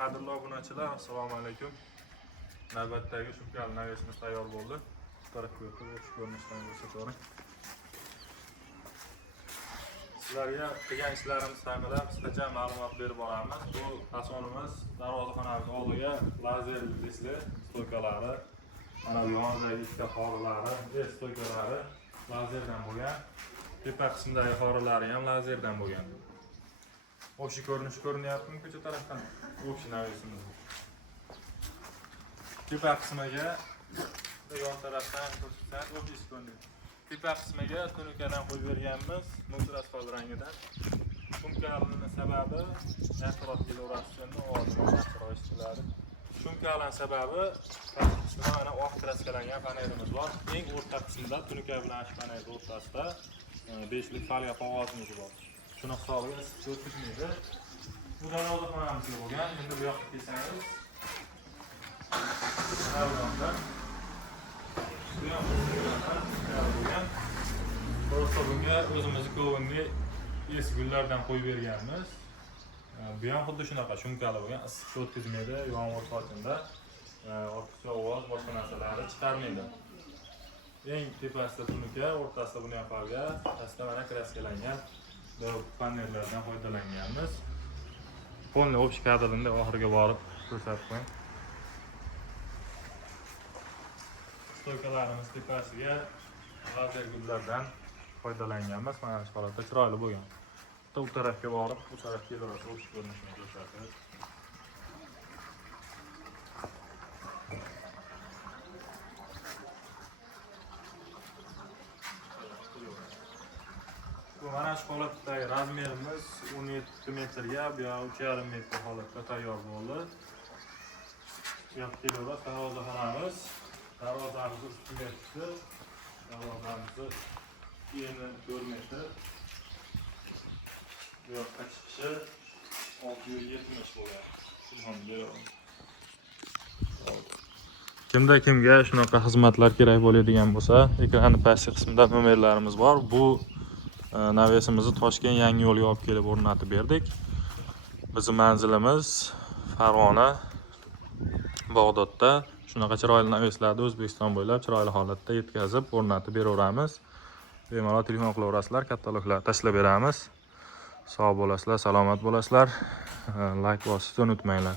Qadrli obunachilar, assalomu alaykum. Navbatdagi shumkali navyasimiz tayyor bo'ldi. Tarafga o'tib o'tish ko'rinishini ko'rsataman. Sizlarga qilgan ishlarimiz haqida qisqacha ma'lumot berib boramiz. Bu asonimiz darvozaxonamiz oldiga lazer disli stoykalari, mana bu yonidagi ikkita xorilari, stoykalari lazerdan bo'lgan. Tepa qismidagi xorilari ham lazerdan bo'lgan. O'sha ko'rinish ko'rinyaptimi ko'cha tarafdan? O'sha navyasimiz. Tepa qismiga yon tarafdan ko'rsatsak, o'sha ko'rindi. Tepa qismiga tunukadan qo'yib berganmiz, mo'l asfalt rangidan. Shumkalining sababi atrof kelaverasidan ovozini chiqarib eshitadi. Shumkalining sababi pastda mana oq kraskalangan panelimiz bor. Eng o'rta qismida tunuka bilan ash panel o'rtasida 5 lik folga qog'ozimiz bor. Shuni hisobiga ko'rsatmaydi. Bu darvozaxonamizga bo'lgan. Endi bu yoqqa kelsangiz, darvozadan bu yoqqa bo'lgan. To'g'risi bunga o'zimizni ko'vingi eski gullardan qo'yib berganmiz. Bu ham xuddi shunaqa shumkali bo'lgan, issiq o'tkazmaydi, yomg'ir sochinda ortiqcha ovoz, boshqa narsalarni chiqarmaydi. Eng tepasida tunuka, o'rtasida buni ham folga, pastda mana kraskalangan bu panellardan foydalanganmiz. Polni общий kadrni oxiriga borib ko'rsatib qo'ying. Stoykalarimiz tepasiga lazer gullardan foydalanganmiz. Mana shu holatda chiroyli bo'lgan. Bu tarafga borib, bu tarafga kelaversa o'sha ko'rinishini ko'rsatadi. Bu mana shu holatdagi razmerimiz 17 metrga, bu yoq 3,5 metr holatda tayyor bo'ldi. Bu yoqqa kelaversa darvozaxonamiz. Darvozamiz ustiga tushdi. Darvozamiz eni 4 metr. Bu yoqqa chiqishi 670 bo'lgan. Kimga shunaqa xizmatlar kerak bo'ladigan bo'lsa, ekranning pastki qismida nomerlarimiz bor. Bu navyasimizni Toshkent yangi yo'lga olib kelib o'rnatib berdik. Bizning manzilimiz Farg'ona, Bag'dodda. Shunaqa chiroyli navyaslarni O'zbekiston bo'ylab chiroyli holatda yetkazib, o'rnatib beraveramiz. Bemalol telefon qilaverasizlar, kataloglar tashlab beramiz. Sog' bo'lasizlar, salomat bo'lasizlar. Like bosishni unutmanglar.